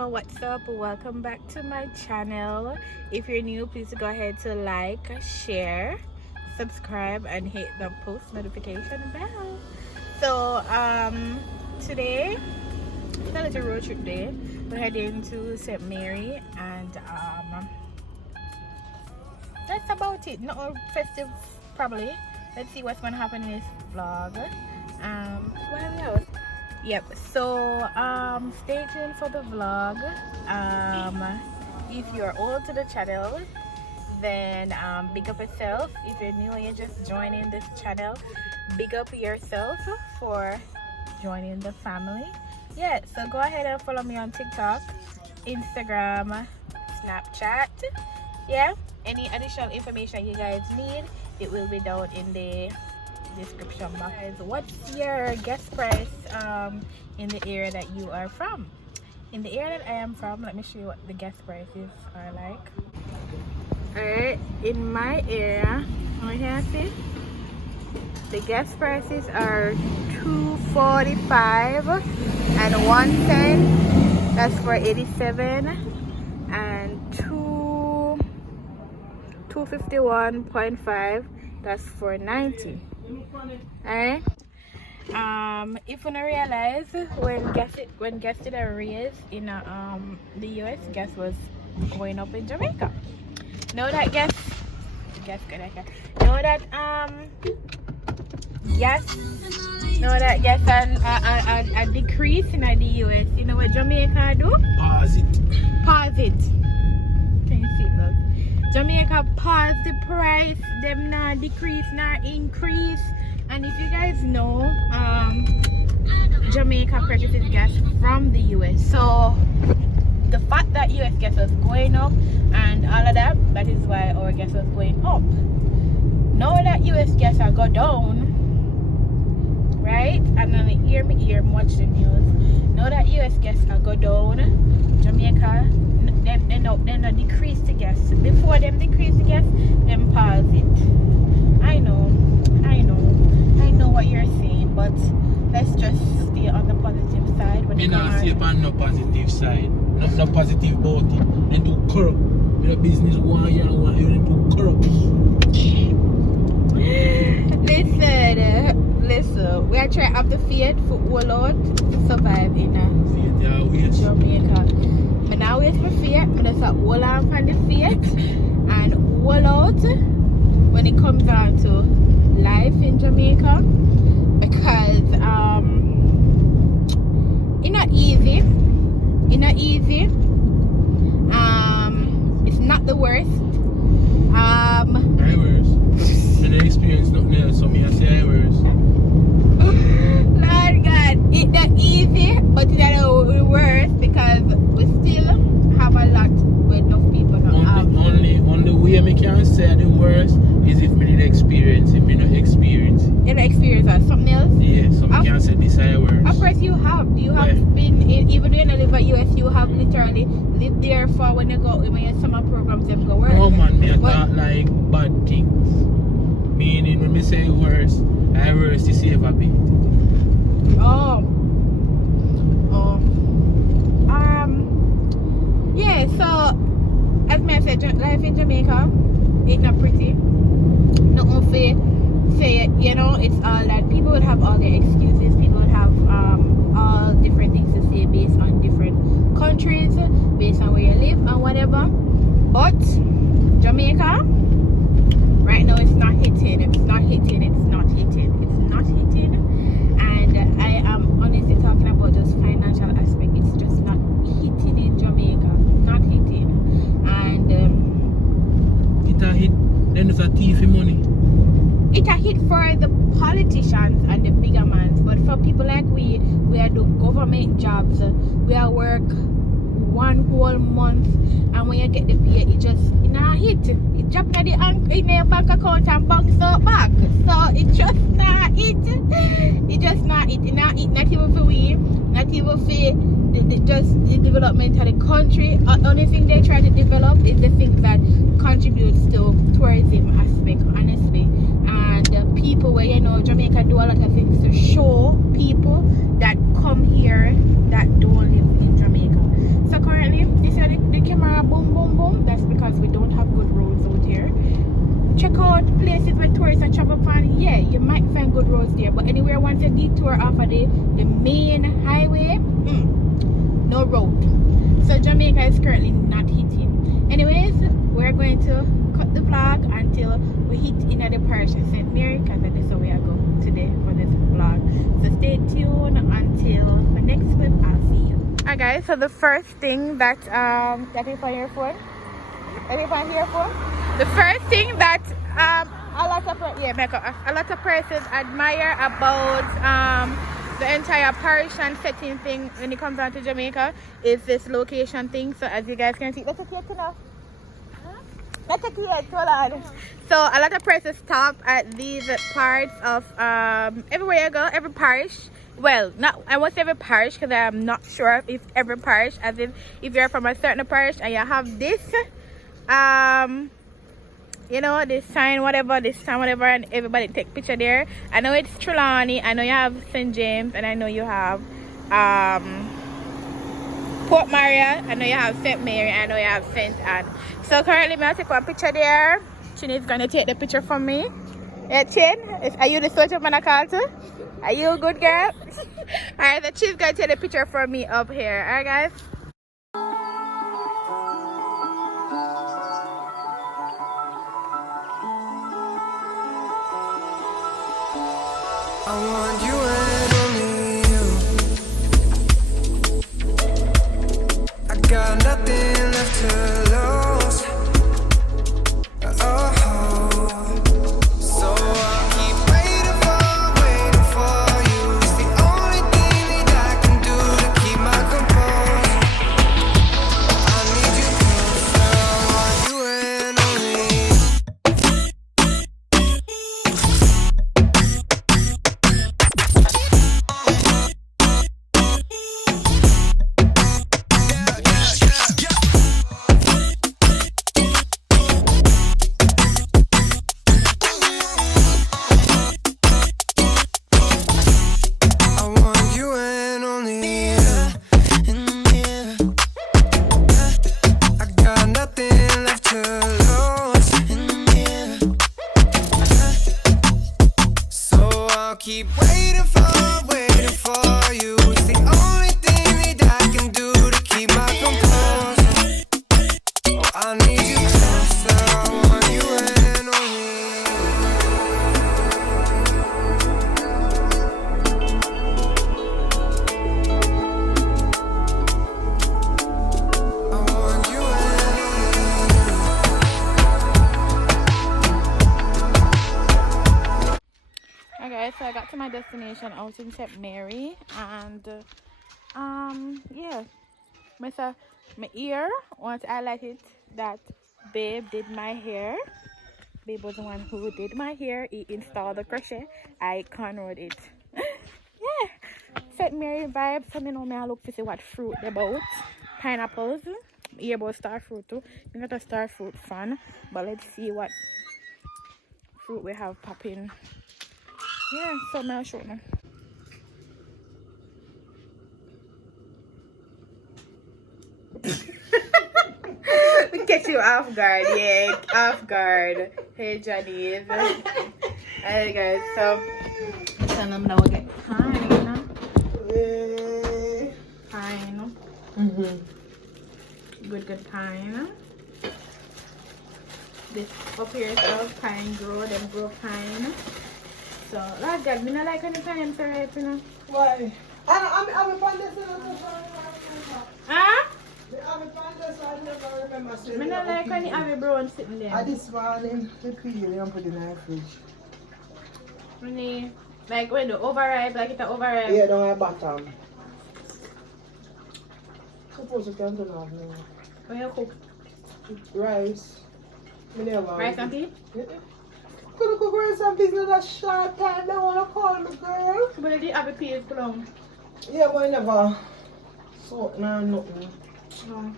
everyone, what's up? Welcome back to my channel. If you're new, please go ahead to like, share, subscribe, and hit the post notification bell. So today it's a little road trip day. We're heading to St. Mary, and that's about it. Not festive probably. Let's see what's gonna happen in this vlog. What are we out? Yep, so stay tuned for the vlog. If you're old to the channel, then big up yourself. If you're new and you're just joining this channel, big up yourself for joining the family. Yeah, so go ahead and follow me on TikTok, Instagram, Snapchat. Yeah, any additional information you guys need, it will be down in the description box. What's your guest price in the area that you are from? In the area that I am from, let me show you what the guest prices are like. Alright, in my area, over here, see, the guest prices are $245 and $110. That's for 87, and $251.5. That's for 90. Alright. If you don't realize, when gas did a raise in the US, gas was going up in Jamaica. Know that gas a decrease in the US. You know what Jamaica do? Pause it. Can you see it, love? Jamaica pause the price, them not decrease, not increase. And if you guys know, Jamaica purchases gas from the US. So the fact that US gas was going up and all of that, that is why our gas was going up. Now that US gas will go down, right? And then hear me watch the news. Now that US gas will go down, Jamaica, they not decrease the gas. Before them decrease the gas, them pause it. I know what you're saying, but let's just stay on the positive side. Me not say on no positive side. No positive about it. Then to corrupt. The business 1 year and 1 year to corrupt. Listen, we are trying up the faith for all out to survive in Jamaica. But now we have to fear, but that's a all on the faith and all out when it comes down to life in Jamaica, because it's not easy. It's not the worst. I worse. And I experience nothing else, so me I say I worse. Lord God, it's not easy, but it's not the worst, because we still have a lot with enough people not have. Only way I can say the worst is if me did experience it, me not experience it. You don't experience or something else? Yeah, so I can't say this I worse. Of course you have. You have been, even when you live at US, you have literally lived there for when you go, when your summer programs them go work. Oh man, me I talk like bad things. Meaning when me say worse, I worse to save a bit. Yeah, so as I said, life in Jamaica, it's not pretty. Not unfair. Say it, you know, it's all that people would have all their excuses. People would have all different things to say based on different countries, based on where you live and whatever. But Jamaica, right now, it's not hitting. And I am honestly talking about just financial aspect. It's just not hitting in Jamaica. Not hitting. And it a hit, then it's a thief in money. It a hit for the politicians and the bigger mans, but for people like we are do government jobs, we are work 1 whole month, and when you get the pay, it just not hit. It drop in your bank account and bounce out back. So it just not hit. It just not hit. It not hit. Not even for we, not even for just the development of the country. The only thing they try to develop is the things that contributes to tourism aspect, honestly. And people where, you know, Jamaica do a lot of things to show people that come here that don't live in Jamaica. So currently check out places where tourists are travel upon, yeah, you might find good roads there. But anywhere once you detour off of the main highway, no road. So Jamaica is currently not hitting. Anyways, we're going to cut the vlog until we hit in at the parish of St. Mary, because that is where we are going today for this vlog. So stay tuned until the next clip. I'll see you. Alright guys, so the first thing that that is on your phone. Everyone here for? The first thing that a lot of persons admire about the entire parish and setting thing when it comes down to Jamaica is this location thing. So as you guys can see, let's take it enough. Let's take it, hold on. So a lot of persons stop at these parts of everywhere you go, every parish. Well, not I won't say every parish because I'm not sure if every parish, as if you're from a certain parish and you have this you know, this sign whatever, and everybody take picture there. I know it's Trelawney, I know you have St. James, and I know you have Port Maria, I know you have St. Mary, I know you have St. Anne. So currently I'm gonna take one picture there. Chin is gonna take the picture from me. Yeah, Chin, are you the social man I call to? Are you a good girl? Alright, the Chin's gonna take the picture for me up here. Alright guys. I want you and only you. I got nothing left to lose. Oh, so I'll keep waiting for you. It's the only thing that I can do to keep my composure. I need you closer. I want you and only you. Keep waiting for you. It's the only thing that I can do to keep my composure. Oh, I need you closer. I want you and only you. I want you Alright, so I got to my destination out in St. Mary, and yeah, my ear, once I like it that Babe did my hair. Babe was the one who did my hair. He installed the crochet, I cornered it. Yeah, St. Mary vibes. So me know me I look to see what fruit they bought. Pineapples. Here about star fruit too. I'm not a star fruit fan, but let's see what fruit we have popping. Yeah, so now show now. We catch you off guard, yeah, off guard. Hey Johnny. Alright guys, so I'm now get pine. Pine. Good pine. This up here is all pine grow, them grow pine. So, last God, I don't like any pine for it, you know. Why? I'm a panda, Huh? I'm a panda, so I never remember saying I don't like any Abby Brown sitting there. this morning, the peel and put in the fridge. Really? Like when the overripe, like it's overripe? Yeah, down my bottom. Suppose you can do that now. When you cook? Rice. Rice and peas? Yeah. Could cook rice and peas in a short time. They want to call me girl. But they Abby peas put on. Yeah, but I never salt nor nothing. No.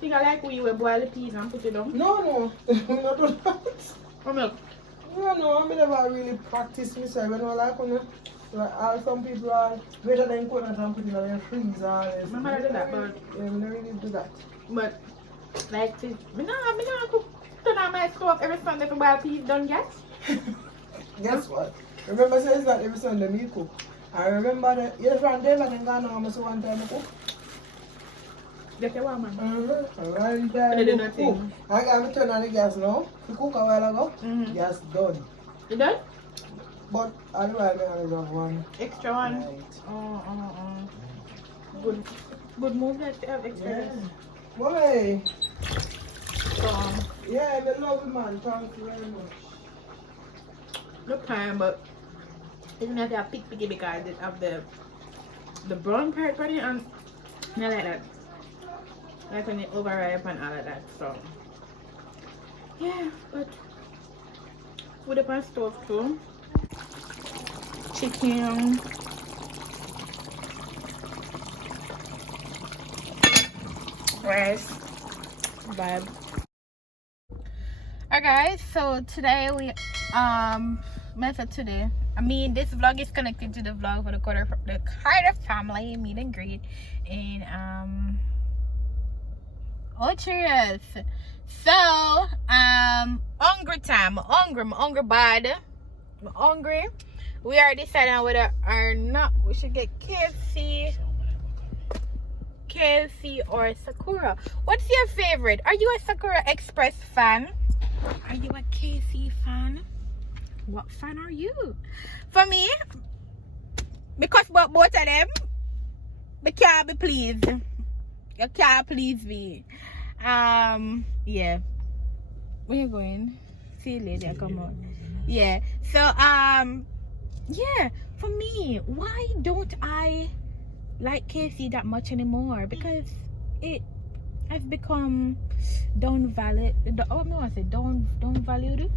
Think I like when you will boil the peas and put it on? No. Not do that. Or milk? No, I never really practice myself. You know, like when some people are better than coconut and put it in their freezer. My mother did that, but yeah, I never really do that. like, I don't cook. turn on my stove every Sunday for while peas done get. Guess what? Remember says that every Sunday me cook. I remember that you from there and then gone on so one time I cook. Get the one man. One time They do I nothing. cook. I got to turn on the gas now. To cook a while ago. Gas done. You done? But I know I only have one. Extra one. Right. Good. Good move that you have extra. Yeah. Boy. So, Yeah, I love you, man. Thank you very much. no time, but even if they are picky because they have the brown part for it and I like that. Like when it overripe and all of that. So yeah, but food up on stove too. Chicken. Rice. Vibe. Alright guys, so today we method today. I mean this vlog is connected to the vlog for the Carter family meet and greet in Ocho. So hungry time. I'm hungry bad. I'm hungry. We are deciding whether or not we should get KFC or Sakura. What's your favorite? Are you a Sakura Express fan? Are you a KFC fan? What fan are you? For me, because both of them, I can't be pleased. You can't please me. Yeah. Where you going? See you later. Come on. Yeah. So yeah. For me, why don't I like KFC that much anymore? Because it has become downvalued. Downvalued.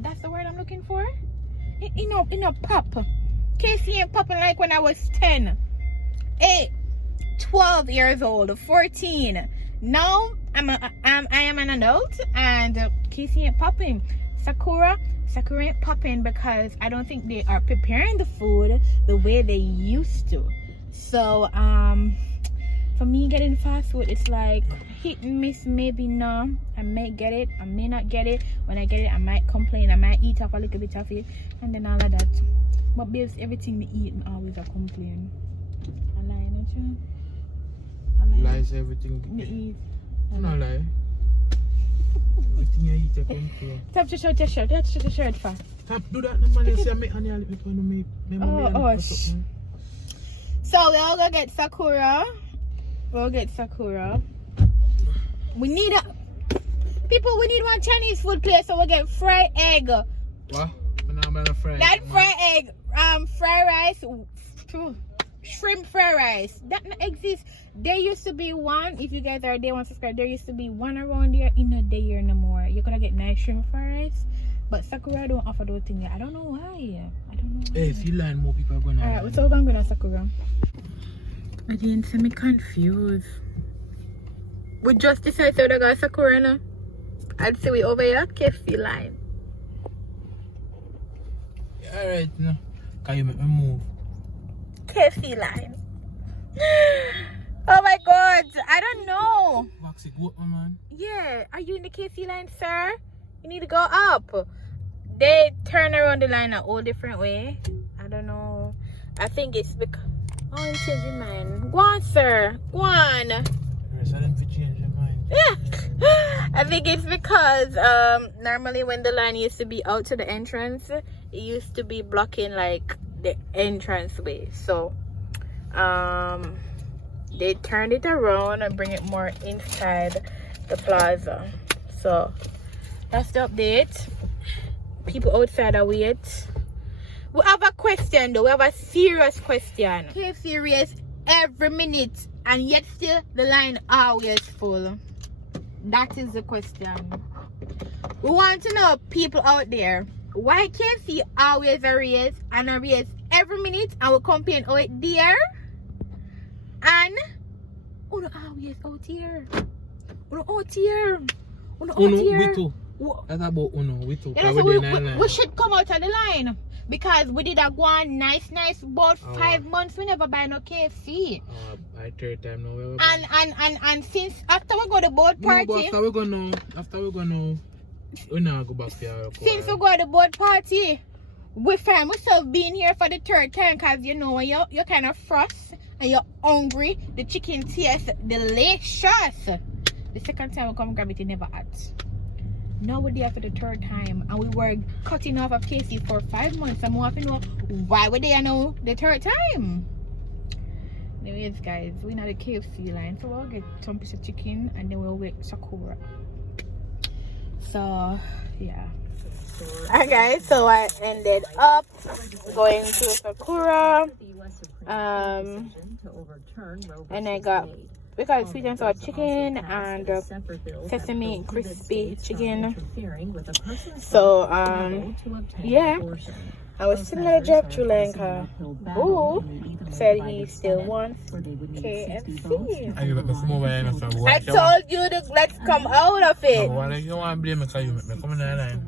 That's the word I'm looking for. In a pop. KFC ain't popping like when I was 10, 8, 12 years old, 14. Now I am an adult and KFC ain't popping. Sakura ain't popping because I don't think they are preparing the food the way they used to. So for me getting fast food, it's like hit and miss. Maybe no, I may get it, I may not get it. When I get it, I might complain, I might eat off a little bit of it and then all of that. But babes, everything they eat, I always a complain. I lie, not you? Lies everything. Me eat. I'm not lie. Everything you eat, I complain. Stop to shut your shirt. Let's shut your shirt for. Stop do that, no man. You see me and you let me put me. So we're all gonna get Sakura. We'll get Sakura. We need we need one Chinese food place, so we'll get fried egg. What? That fried egg, fried rice, shrimp fried rice. That not exists. There used to be one. If you guys are day one subscribe, there used to be one around there. In a day here no more. You're gonna get nice shrimp fried rice, but Sakura don't offer those things. I don't know why. I don't know. Hey, if you line, more people are gonna. Alright, so I'm gonna Sakura. Again, so me confused. We just decided to go Sakura now. I'd say we over here, KFC line. Alright, no. Can you make me move? KFC line. Oh my god, I don't know. Waxy goat, man. Yeah, are you in the KFC line, sir? You need to go up. They turn around the line a whole different way. I don't know. I think it's because. Oh, you changed your mind. Go on, sir. Go on. Yes, I didn't change your mind. Yeah. I think it's because normally when the line used to be out to the entrance, it used to be blocking like the entrance way. So they turned it around and bring it more inside the plaza. So that's the update. People outside are wait. We have a question though. We have a serious question. KFC race every minute and yet still the line always full. That is the question. We want to know, people out there, why KFC always a race and a race every minute and we complain out there and no always out here. No out here. No out here. We too. That's about Uno. We too. Yeah, so we should come out of the line. Because we did a go on nice about 5 months we never buy no KFC. By third time now. And since after we go to boat party. No, but after we go now, We now go back to your Since we go to the boat party, we find myself being here for the third time because you know when you're kind of frost and you're hungry, the chicken tastes delicious. The second time we come grab it, it never hot. Now we're there for the third time and we were cutting off of KC for 5 months and we want to know why we're there now the third time. Anyways guys, we're not the KFC line, so we'll get some piece of chicken and then we'll wait Sakura. So yeah. Alright guys, so I ended up going to Sakura and I got sweet and sour chicken and sesame crispy chicken. So yeah, I was sitting at a drive-thru like who said he still wants KFC. I told you to let's come out of it. You want to blame me because you make me come in the line.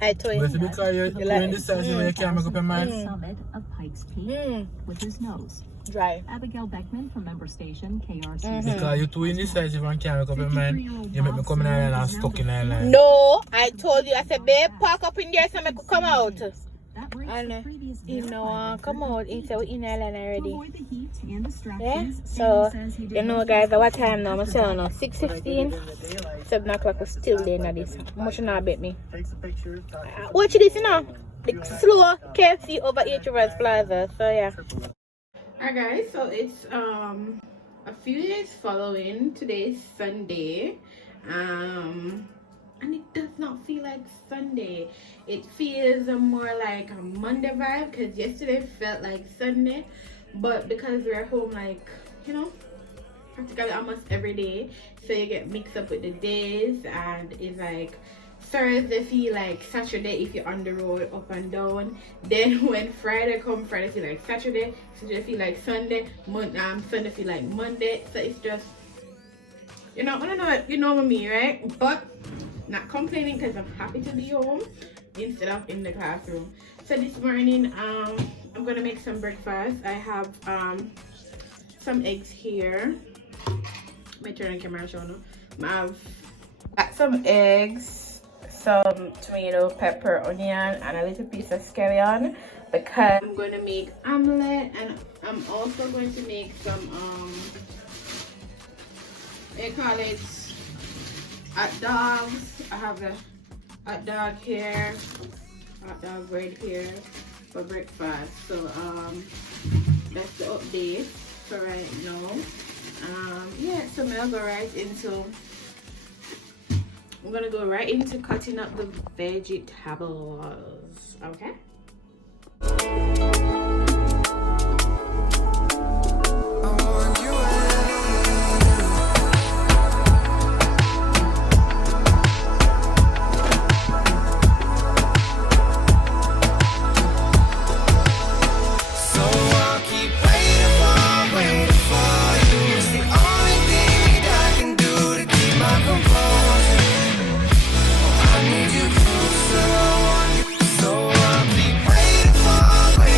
I told you. But because you're in this size, you can't make up your mind. Summit of Pikes Peak with his nose. Dry. Abigail Beckman from member station KRC. Because you're too in this size, you can't make up your mind. You make me come in the line and stuck in the line. No, I told you. I said, babe, park up in there so I could come out. And you know, come out. He said, we're in the line already. Yeah, so you know guys, at what time now? I'm saying now 6:15, 7 o'clock. We're still there now. This how much you not bet me? Watch this, you know, the slow KFC over H Rivers Plaza. So yeah. Alright guys, so it's a few days following today's Sunday, and it does not feel like Sunday. It feels more like a Monday vibe because yesterday felt like Sunday, but because we're home, like, you know, practically almost every day, so you get mixed up with the days, and it's like Thursday feel like Saturday if you're on the road up and down. Then when Friday come, Friday feel like Saturday, Saturday feel like Sunday, Sunday feel like Monday. So it's just, you know, I don't know, you know me, right? But not complaining because I'm happy to be home instead of in the classroom. So this morning, I'm gonna make some breakfast. I have some eggs here. Let me turn on camera show now. I've got some eggs, some tomato, pepper, onion, and a little piece of scallion because I'm going to make omelette, and I'm also going to make some they call it hot dogs. I have a hot dog here, hot dog bread here for breakfast. So that's the update for right now. Yeah, so I'm gonna go right into cutting up the vegetables. Okay.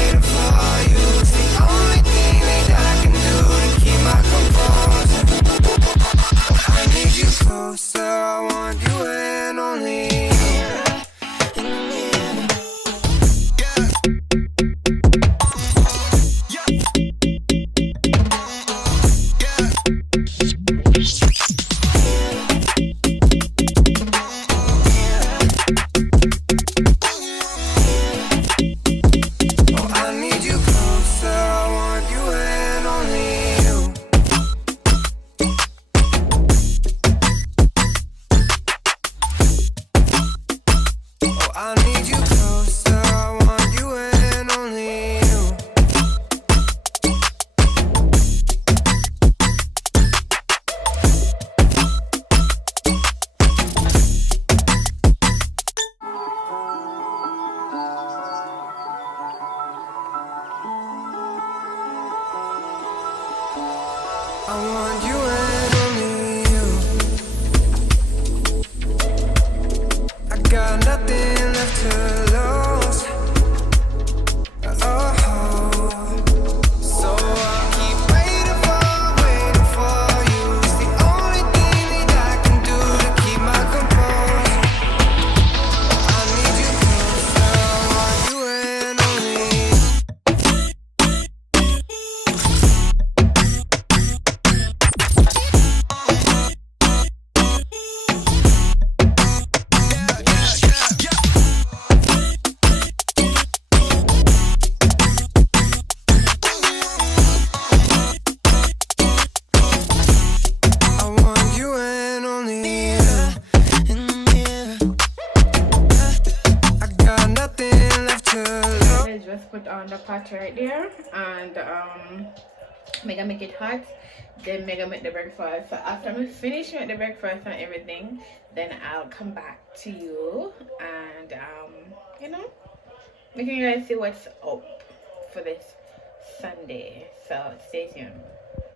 Waiting for just put on the pot right there, and mega make it hot, then mega make the breakfast. So after I finish with the breakfast and everything, then I'll come back to you and you know, making you guys see what's up for this Sunday. So stay tuned.